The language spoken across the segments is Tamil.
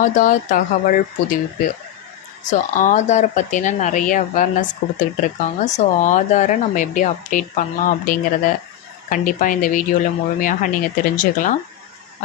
ஆதார் தகவல் புதுப்பிப்பு. ஸோ ஆதாரை பற்றின நிறைய அவேர்னஸ் கொடுத்துக்கிட்டு இருக்காங்க ஸோ ஆதாரை நம்ம எப்படி அப்டேட் பண்ணலாம் அப்படிங்கிறத கண்டிப்பாக இந்த வீடியோவில் முழுமையாக நீங்கள் தெரிஞ்சுக்கலாம்.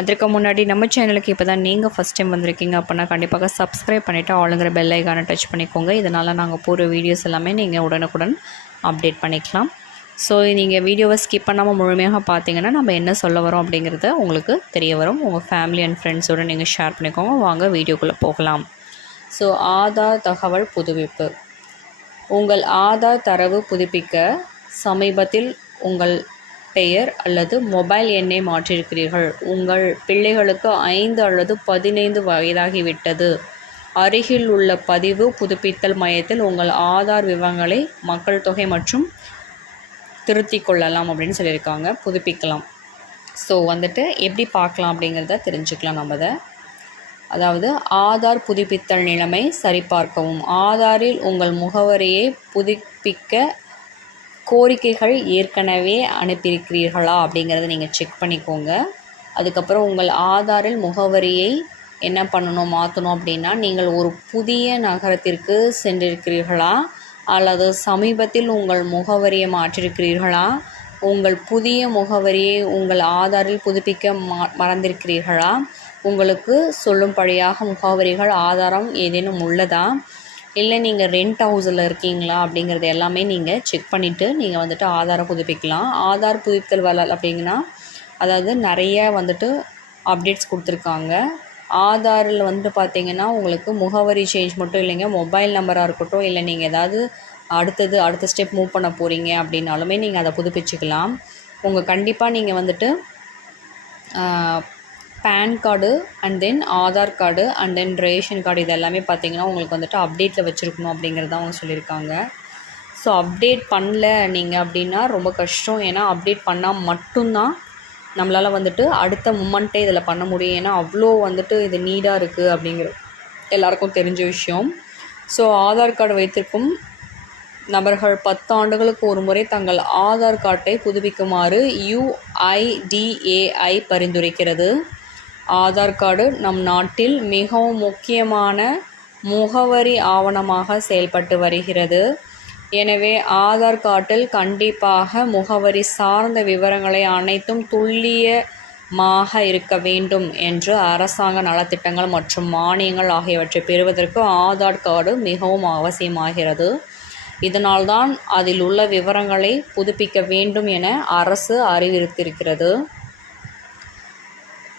அதற்கு முன்னாடி நம்ம சேனலுக்கு இப்போ தான் நீங்கள் ஃபஸ்ட் டைம் வந்திருக்கீங்க அப்படின்னா கண்டிப்பாக சப்ஸ்கிரைப் பண்ணிவிட்டு ஆளுங்கிற பெல் ஐக்கானை டச் பண்ணிக்கோங்க. இதனால் நாங்கள் போகிற வீடியோஸ் எல்லாமே நீங்கள் உடனுக்குடன் அப்டேட் பண்ணிக்கலாம். ஸோ நீங்கள் வீடியோவை ஸ்கிப் பண்ணாமல் முழுமையாக பார்த்தீங்கன்னா நம்ம என்ன சொல்ல வரோம் அப்படிங்கிறத உங்களுக்கு தெரிய வரும். உங்கள் ஃபேமிலி அண்ட் ஃப்ரெண்ட்ஸோடு நீங்கள் ஷேர் பண்ணிக்கோங்க. வாங்க வீடியோக்குள்ளே போகலாம். ஸோ ஆதார் தகவல் புதுப்பிப்பு. உங்கள் ஆதார் தரவு புதுப்பிக்க சமீபத்தில் உங்கள் பெயர் அல்லது மொபைல் எண்ணை மாற்றியிருக்கிறீர்கள். உங்கள் பிள்ளைகளுக்கு ஐந்து அல்லது பதினைந்து வயதாகிவிட்டது. அருகில் உள்ள பதிவு புதுப்பித்தல் மையத்தில் உங்கள் ஆதார் விவரங்களை மக்கள் தொகை மற்றும் திருத்தி கொள்ளலாம் அப்படின்னு சொல்லியிருக்காங்க. புதுப்பிக்கலாம். ஸோ வந்துட்டு எப்படி பார்க்கலாம் அப்படிங்கிறத தெரிஞ்சுக்கலாம் நம்ம அதை அதாவது ஆதார் புதுப்பித்தல் நிலைமை சரிபார்க்கவும். ஆதாரில் உங்கள் முகவரியை புதுப்பிக்க கோரிக்கைகள் ஏற்கனவே அனுப்பியிருக்கிறீர்களா அப்படிங்கிறத நீங்கள் செக் பண்ணிக்கோங்க. அதுக்கப்புறம் உங்கள் ஆதாரில் முகவரியை என்ன பண்ணணும் மாற்றணும் அப்படின்னா நீங்கள் ஒரு புதிய நகரத்திற்கு சென்றிருக்கிறீர்களா? அல்லது சமீபத்தில் உங்கள் முகவரியை மாற்றிருக்கிறீர்களா? உங்கள் புதிய முகவரியை உங்கள் ஆதாரில் புதுப்பிக்க மறந்திருக்கிறீர்களா? உங்களுக்கு சொல்லும்படியாக முகவரிகள் ஆதாரம் ஏதேனும் உள்ளதா? இல்லை நீங்கள் ரெண்ட் ஹவுஸில் இருக்கீங்களா அப்படிங்கிறது எல்லாமே நீங்கள் செக் பண்ணிவிட்டு நீங்கள் வந்துட்டு ஆதாரம் புதுப்பிக்கலாம். ஆதார் புதுப்பித்தல் வரல அப்படிங்கன்னா அதாவது நிறைய வந்துட்டு அப்டேட்ஸ் கொடுத்துருக்காங்க. ஆதாரில் வந்துட்டு பார்த்தீங்கன்னா உங்களுக்கு முகவரி சேஞ்ச் மட்டும் இல்லைங்க. மொபைல் நம்பராக இருக்கட்டும் இல்லை நீங்கள் ஏதாவது அடுத்தது அடுத்த ஸ்டெப் மூவ் பண்ண போகிறீங்க அப்படின்னாலுமே நீங்கள் அதை புதுப்பிச்சுக்கலாம். உங்கள் கண்டிப்பாக நீங்கள் வந்துட்டு PAN card and then Aadhaar card and then ration card இது எல்லாமே பார்த்தீங்கன்னா உங்களுக்கு வந்துட்டு அப்டேட்டில் வச்சுருக்கணும் அப்படிங்கிறது அவங்க சொல்லியிருக்காங்க. ஸோ அப்டேட் பண்ணல நீங்கள் அப்படின்னா ரொம்ப கஷ்டம். ஏன்னா அப்டேட் பண்ணால் மட்டும்தான் நம்மளால் வந்துட்டு அடுத்த மூமெண்ட்டே இதில் பண்ண முடியும். ஏன்னா அவ்வளோ வந்துட்டு இது நீடாக இருக்குது அப்படிங்கிற எல்லாருக்கும் தெரிஞ்ச விஷயம். ஸோ ஆதார் கார்டு வைத்திருக்கும் நபர்கள் பத்து ஆண்டுகளுக்கு ஒரு முறை தங்கள் ஆதார் கார்டை புதுப்பிக்குமாறு யுஐடிஏஐ பரிந்துரைக்கிறது. ஆதார் கார்டு நம் நாட்டில் மிகவும் முக்கியமான முகவரி ஆவணமாக செயல்பட்டு வருகிறது. எனவே ஆதார் கார்டில் கண்டிப்பாக முகவரி சார்ந்த விவரங்களை அனைத்தும் துல்லியமாக இருக்க வேண்டும் என்று அரசாங்க நலத்திட்டங்கள் மற்றும் மானியங்கள் ஆகியவற்றை பெறுவதற்கு ஆதார் கார்டு மிகவும் அவசியமாகிறது. இதனால்தான் அதில் உள்ள விவரங்களை புதுப்பிக்க வேண்டும் என அரசு அறிவுறுத்தியிருக்கிறது.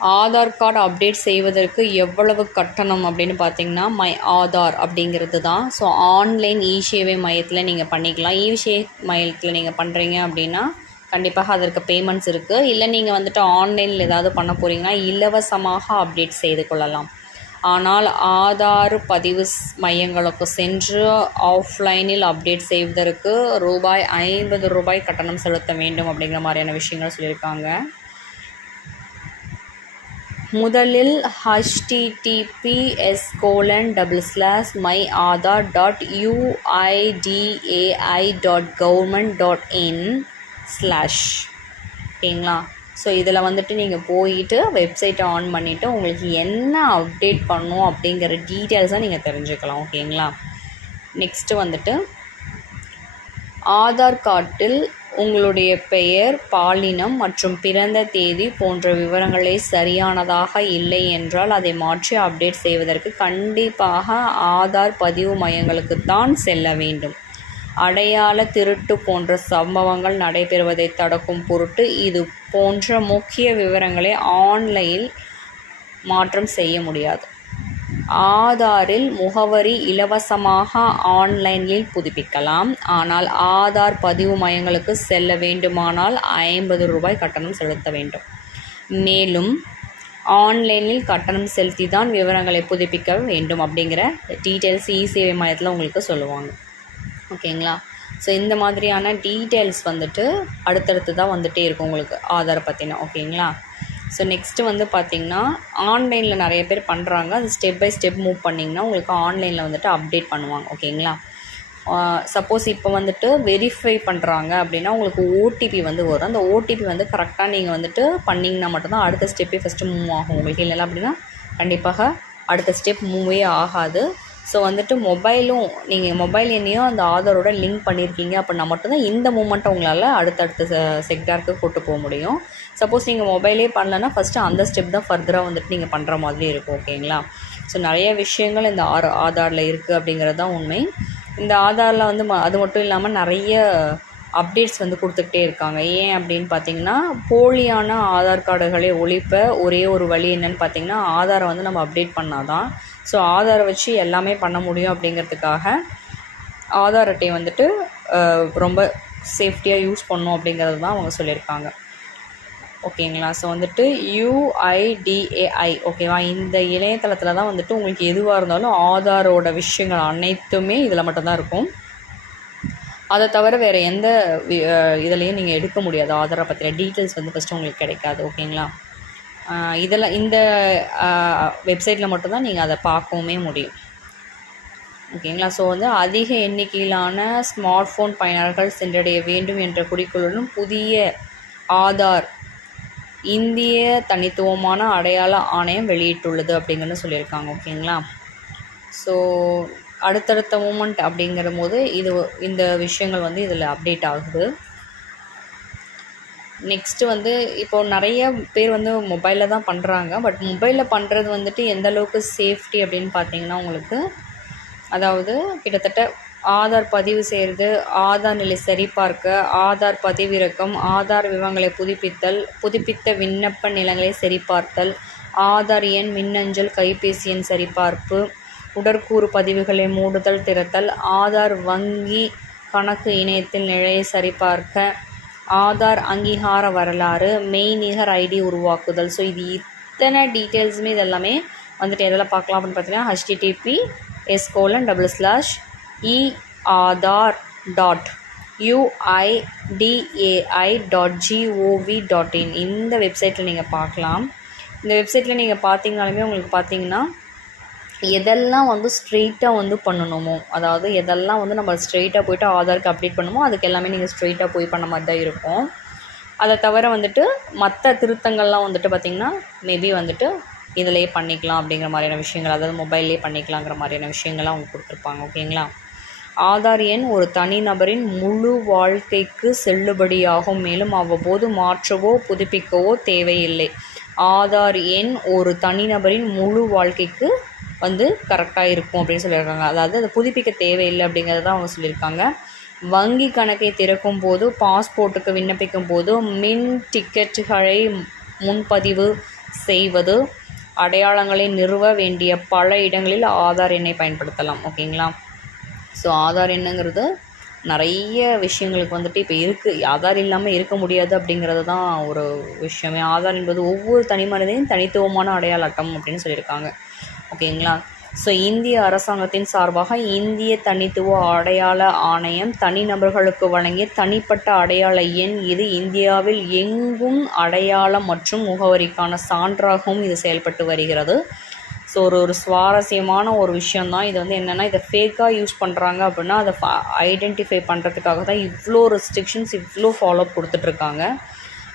ஆதார் கார்டு அப்டேட் செய்வதற்கு எவ்வளவு கட்டணம் அப்படின்னு பார்த்தீங்கன்னா மை ஆதார் அப்படிங்கிறது தான். ஸோ ஆன்லைன் இ சேவை மையத்தில் நீங்கள் பண்ணிக்கலாம். இ சேவை மையத்தில் நீங்கள் பண்ணுறீங்க அப்படின்னா கண்டிப்பாக அதற்கு பேமெண்ட்ஸ் இருக்குது இல்லை நீங்கள் வந்துட்டு ஆன்லைனில் ஏதாவது பண்ண போகிறீங்கன்னா இலவசமாக அப்டேட் செய்து கொள்ளலாம். ஆனால் ஆதார் பதிவு மையங்களுக்கு சென்று ஆஃப்லைனில் அப்டேட் செய்வதற்கு ரூபாய் ஐம்பது ரூபாய் கட்டணம் செலுத்த வேண்டும் அப்படிங்கிற மாதிரியான விஷயங்கள் சொல்லியிருக்காங்க. முதலில் HTTPS colon double slash my Aadhaar dot UIDAI dot government dot in slash ஓகேங்களா? ஸோ இதில் வந்துட்டு நீங்கள் போயிட்டு வெப்சைட்டை ஆன் பண்ணிவிட்டு உங்களுக்கு என்ன அப்டேட் பண்ணும் அப்படிங்கிற டீட்டெயில்ஸாக நீங்கள் தெரிஞ்சுக்கலாம். ஓகேங்களா? நெக்ஸ்ட்டு வந்துட்டு ஆதார் கார்டில் உங்களுடைய பெயர் பாலினம் மற்றும் பிறந்த தேதி போன்ற விவரங்களை சரியானதாக இல்லை என்றால் அதை மாற்றி அப்டேட் செய்வதற்கு கண்டிப்பாக ஆதார் பதிவு மையங்களுக்கு தான் செல்ல வேண்டும். அடையாள திருட்டு போன்ற சம்பவங்கள் நடைபெறுவதை தடுக்கும் பொருட்டு இது போன்ற முக்கிய விவரங்களை ஆன்லைனில் மாற்றம் செய்ய முடியாது. ஆதாரில் முகவரி இலவசமாக ஆன்லைனில் புதுப்பிக்கலாம். ஆனால் ஆதார் பதிவு மையங்களுக்கு செல்ல வேண்டுமானால் ஐம்பது ரூபாய் கட்டணம் செலுத்த வேண்டும். மேலும் ஆன்லைனில் கட்டணம் செலுத்தி தான் விவரங்களை புதுப்பிக்க வேண்டும் அப்படிங்கிற டீட்டெயில்ஸ் இ சேவை மையத்தில் உங்களுக்கு சொல்லுவாங்க. ஓகேங்களா? ஸோ இந்த மாதிரியான டீட்டெயில்ஸ் வந்துட்டு அடுத்தடுத்து தான் வந்துகிட்டே இருக்கும் உங்களுக்கு ஆதார் பற்றின ஓகேங்களா? ஸோ நெக்ஸ்ட்டு வந்து பார்த்திங்கன்னா ஆன்லைனில் நிறைய பேர் பண்ணுறாங்க அது ஸ்டெப் பை ஸ்டெப் மூவ் பண்ணிங்கன்னா உங்களுக்கு ஆன்லைனில் வந்துட்டு அப்டேட் பண்ணுவாங்க. ஓகேங்களா சப்போஸ் இப்போ வந்துட்டு வெரிஃபை பண்ணுறாங்க அப்படின்னா உங்களுக்கு ஓடிபி வந்து வரும். அந்த ஓடிபி வந்து கரெக்டாக நீங்கள் வந்துட்டு பண்ணிங்கன்னா மட்டும்தான் அடுத்த ஸ்டெப்பே ஃபஸ்ட்டு மூவ் ஆகும். உங்களுக்கு இல்லைன்னா அப்படின்னா கண்டிப்பாக அடுத்த ஸ்டெப் மூவே ஆகாது. ஸோ வந்துட்டு மொபைலும் நீங்கள் மொபைல் எண்ணையும் அந்த ஆதாரோட லிங்க் பண்ணியிருக்கீங்க அப்படின்னா மட்டும்தான் இந்த மூமெண்ட்டை உங்களால் அடுத்தடுத்த செக்டாருக்கு கூட்டு போக முடியும். சப்போஸ் நீங்கள் மொபைலே பண்ணலன்னா ஃபஸ்ட்டு அந்த ஸ்டெப் தான் ஃபர்தராக வந்துட்டு நீங்கள் பண்ணுற மாதிரி இருக்கும் ஓகேங்களா ஸோ நிறைய விஷயங்கள் இந்த ஆர் ஆதாரில் இருக்குது அப்படிங்கிறது தான் உண்மை. இந்த ஆதாரில் வந்து ம அது மட்டும் இல்லாமல் நிறைய அப்டேட்ஸ் வந்து கொடுத்துக்கிட்டே இருக்காங்க. ஏன் அப்படின்னு பார்த்தீங்கன்னா போலியான ஆதார் கார்டுகளை ஒழிப்ப ஒரே ஒரு வழி என்னன்னு பார்த்தீங்கன்னா ஆதாரை வந்து நம்ம அப்டேட் பண்ணால் தான் ஸோ ஆதாரை வச்சு எல்லாமே பண்ண முடியும் அப்படிங்கிறதுக்காக ஆதார் அட்டையை வந்துட்டு ரொம்ப சேஃப்டியாக யூஸ் பண்ணும் அப்படிங்கிறது தான் அவங்க சொல்லியிருக்காங்க. ஓகேங்களா ஸோ வந்துட்டு யூஐடிஏஐ ஓகேவா இந்த இணையதளத்தில் தான் வந்துட்டு உங்களுக்கு எதுவாக இருந்தாலும் ஆதாரோட விஷயங்கள் அனைத்துமே இதில் மட்டும்தான் இருக்கும். அதை தவிர வேறு எந்த இதுலேயும் நீங்கள் எடுக்க முடியாது. ஆதாரை பற்றின டீட்டெயில்ஸ் வந்து ஃபஸ்ட்டு உங்களுக்கு கிடைக்காது. ஓகேங்களா இதில் இந்த வெப்சைட்டில் மட்டும்தான் நீங்கள் அதை பார்க்கவுமே முடியும். ஓகேங்களா? ஸோ வந்து அதிக எண்ணிக்கையிலான ஸ்மார்ட் ஃபோன் பயனர்கள் சென்றடைய வேண்டும் என்ற குறிக்கோளுடன் புதிய ஆதார் இந்திய தனித்துவமான அடையாள ஆணையம் வெளியிட்டுள்ளது அப்படிங்கிறது சொல்லியிருக்காங்க. ஓகேங்களா? ஸோ அடுத்தடுத்த மூமெண்ட் அப்படிங்கிற போது இது இந்த விஷயங்கள் வந்து இதில் அப்டேட் ஆகுது. நெக்ஸ்ட்டு வந்து இப்போ நிறைய பேர் வந்து மொபைலில் தான் பண்ணுறாங்க பட் மொபைலில் பண்ணுறது வந்துட்டு எந்த அளவுக்கு சேஃப்டி அப்படின்னு பார்த்தீங்கன்னா உங்களுக்கு அதாவது கிட்டத்தட்ட ஆதார் பதிவு செய்கிறது ஆதார் நிலை சரிபார்க்க ஆதார் பதிவிறக்கம் ஆதார் விவரங்களை புதுப்பித்தல் புதுப்பித்த விண்ணப்ப நிலங்களை சரிபார்த்தல் ஆதார் எண் மின்னஞ்சல் கைபேசி எண் சரிபார்ப்பு உடற்கூறு பதிவுகளை மூடுதல் திறத்தல் ஆதார் வங்கி கணக்கு இணையத்தில் நிலையை சரிபார்க்க ஆதார் அங்கீகார வரலாறு மெய்நிகர் ஐடி உருவாக்குதல். ஸோ இது இத்தனை டீட்டெயில்ஸுமே இதெல்லாமே வந்துட்டு எதில் பார்க்கலாம் அப்படின்னு பார்த்தீங்கன்னா HTTP S colon double slash E Aadhaar dot UIDAI dot G O V dot in இந்த வெப்சைட்டில் நீங்கள் பார்க்கலாம். இந்த வெப்சைட்டில் நீங்கள் பார்த்தீங்கனாலுமே உங்களுக்கு பார்த்தீங்கன்னா எதெல்லாம் வந்து ஸ்ட்ரெயிட்டாக வந்து பண்ணணுமோ அதாவது எதெல்லாம் வந்து நம்ம ஸ்ட்ரெயிட்டாக போய்ட்டு ஆதாருக்கு அப்டேட் பண்ணுமோ அதுக்கு எல்லாமே நீங்கள் ஸ்ட்ரெயிட்டாக போய் பண்ண மாதிரி தான் இருக்கும். அதை தவிர வந்துட்டு மற்ற திருத்தங்கள்லாம் வந்துட்டு பார்த்திங்கன்னா மேபி வந்துட்டு இதிலேயே பண்ணிக்கலாம் அப்படிங்கிற மாதிரியான விஷயங்கள் அதாவது மொபைல்லே பண்ணிக்கலாங்கிற மாதிரியான விஷயங்கள்லாம் அவங்க கொடுத்துருப்பாங்க ஓகேங்களா? ஆதார் எண் ஒரு தனிநபரின் முழு வாழ்க்கைக்கு செல்லுபடியாகும் மேலும் அவ்வப்போது மாற்றவோ புதுப்பிக்கவோ தேவையில்லை. ஆதார் எண் ஒரு தனிநபரின் முழு வாழ்க்கைக்கு வந்து கரெக்டாக இருக்கும் அப்படின்னு சொல்லியிருக்காங்க. அதாவது அதை புதுப்பிக்க தேவையில்லை அப்படிங்கிறத அவங்க சொல்லியிருக்காங்க. வங்கி கணக்கை திறக்கும் போது பாஸ்போர்ட்டுக்கு விண்ணப்பிக்கும் போது மின் டிக்கெட்டுகளை முன்பதிவு செய்வது அடையாளங்களை நிறுவ வேண்டிய பல இடங்களில் ஆதார் எண்ணை பயன்படுத்தலாம். ஓகேங்களா? ஸோ ஆதார் எண்ணுங்கிறது நிறைய விஷயங்களுக்கு வந்துட்டு இப்போ இருக்குது ஆதார் இல்லாமல் இருக்க முடியாது அப்படிங்கிறது தான் ஒரு விஷயமே. ஆதார் என்பது ஒவ்வொரு தனி மனிதனையும் தனித்துவமான அடையாள அட்டம் அப்படின்னு சொல்லியிருக்காங்க. ஓகேங்களா? ஸோ இந்திய அரசாங்கத்தின் சார்பாக இந்திய தனித்துவ அடையாள ஆணையம் தனிநபர்களுக்கு வழங்கிய தனிப்பட்ட அடையாள எண் இது. இந்தியாவில் எங்கும் அடையாளம் மற்றும் முகவரிக்கான சான்றாகவும் இது செயல்பட்டு வருகிறது. ஸோ ஒரு ஒரு சுவாரஸ்யமான ஒரு விஷயந்தான் இது வந்து என்னென்னா இதை ஃபேக்காக யூஸ் பண்ணுறாங்க அப்படின்னா அதை ஐடென்டிஃபை பண்ணுறதுக்காக தான் இவ்வளோ ரெஸ்ட்ரிக்ஷன்ஸ் இவ்வளோ ஃபாலோ கொடுத்துட்ருக்காங்க.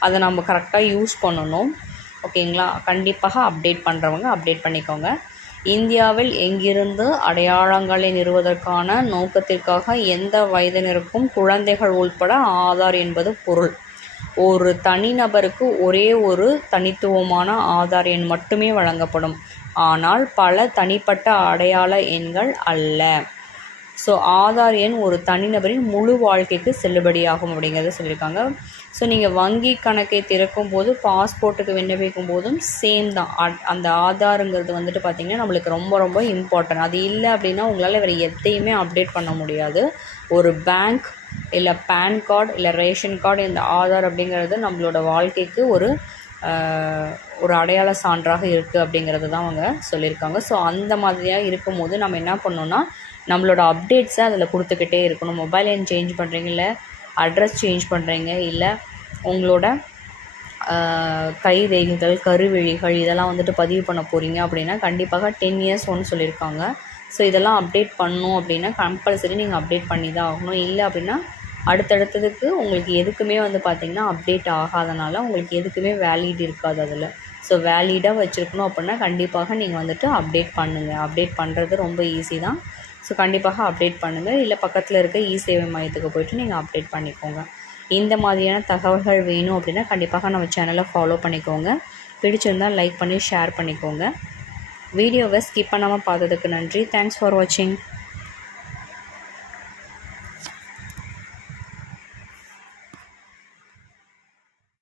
அதை நம்ம கரெக்டாக யூஸ் பண்ணணும். ஓகேங்களா? கண்டிப்பாக அப்டேட் பண்ணுறவங்க அப்டேட் பண்ணிக்கோங்க. இந்தியாவில் எங்கிருந்து அடையாளங்களை நிறுவதற்கான நோக்கத்திற்காக எந்த வயதினருக்கும் குழந்தைகள் உள்பட ஆதார் என்பது பொருள். ஒரு தனிநபருக்கு ஒரே ஒரு தனித்துவமான ஆதார் எண் மட்டுமே வழங்கப்படும். ஆனால் பல தனிப்பட்ட அடையாள எண்கள் அல்ல. ஸோ ஆதார் எண் ஒரு தனிநபரின் முழு வாழ்க்கைக்கு செல்லுபடியாகும் அப்படிங்கிறத சொல்லியிருக்காங்க. ஸோ நீங்கள் வங்கி கணக்கை திறக்கும் போது பாஸ்போர்ட்டுக்கு விண்ணப்பிக்கும் போதும் சேம் தான். அந்த ஆதாருங்கிறது வந்துட்டு பார்த்திங்கன்னா நம்மளுக்கு ரொம்ப ரொம்ப இம்பார்ட்டன்ட் அது இல்லை அப்படின்னா உங்களால் வேறு எதையுமே அப்டேட் பண்ண முடியாது. ஒரு பேங்க் இல்லை பேன் கார்டு இல்லை ரேஷன் கார்டு இந்த ஆதார் அப்படிங்கிறது நம்மளோட வாழ்க்கைக்கு ஒரு ஒரு அடையாள சான்றாக இருக்குது அப்படிங்கிறது தான் அவங்க சொல்லியிருக்காங்க. ஸோ அந்த மாதிரியாக இருக்கும்போது நம்ம என்ன பண்ணோன்னா நம்மளோட அப்டேட்ஸை அதில் கொடுத்துக்கிட்டே இருக்கணும். மொபைல் எண் சேஞ்ச் பண்ணுறீங்க இல்லை அட்ரஸ் சேஞ்ச் பண்ணுறீங்க இல்லை உங்களோட கை ரேகைகள் கருவிழிகள் இதெல்லாம் வந்துட்டு பதிவு பண்ண போகிறீங்க அப்படின்னா கண்டிப்பாக டென் இயர்ஸ் ஒன்று சொல்லியிருக்காங்க. ஸோ இதெல்லாம் அப்டேட் பண்ணும் அப்படின்னா கம்பல்சரி நீங்கள் அப்டேட் பண்ணி தான் ஆகணும். இல்லை அப்படின்னா அடுத்தடுத்ததுக்கு உங்களுக்கு எதுக்குமே வந்து பார்த்திங்கன்னா அப்டேட் ஆகாதனால உங்களுக்கு எதுக்குமே வேலிட் இருக்காது அதில். ஸோ வேலிடாக வச்சுருக்கணும் அப்படின்னா கண்டிப்பாக நீங்கள் வந்துட்டு அப்டேட் பண்ணுங்கள் அப்டேட் பண்ணுறது ரொம்ப ஈஸி தான். ஸோ கண்டிப்பாக அப்டேட் பண்ணுங்கள் இல்லை பக்கத்தில் இருக்க இ சேவை மையத்துக்கு போய்ட்டு நீங்கள் அப்டேட் பண்ணிக்கோங்க. இந்த மாதிரியான தகவல்கள் வேணும் அப்படின்னா கண்டிப்பாக நம்ம சேனலை ஃபாலோ பண்ணிக்கோங்க. பிடிச்சிருந்தால் லைக் பண்ணி ஷேர் பண்ணிக்கோங்க. வீடியோவை ஸ்கிப் பண்ணாமல் பார்த்ததுக்கு நன்றி. தேங்க்ஸ் ஃபார் வாட்சிங்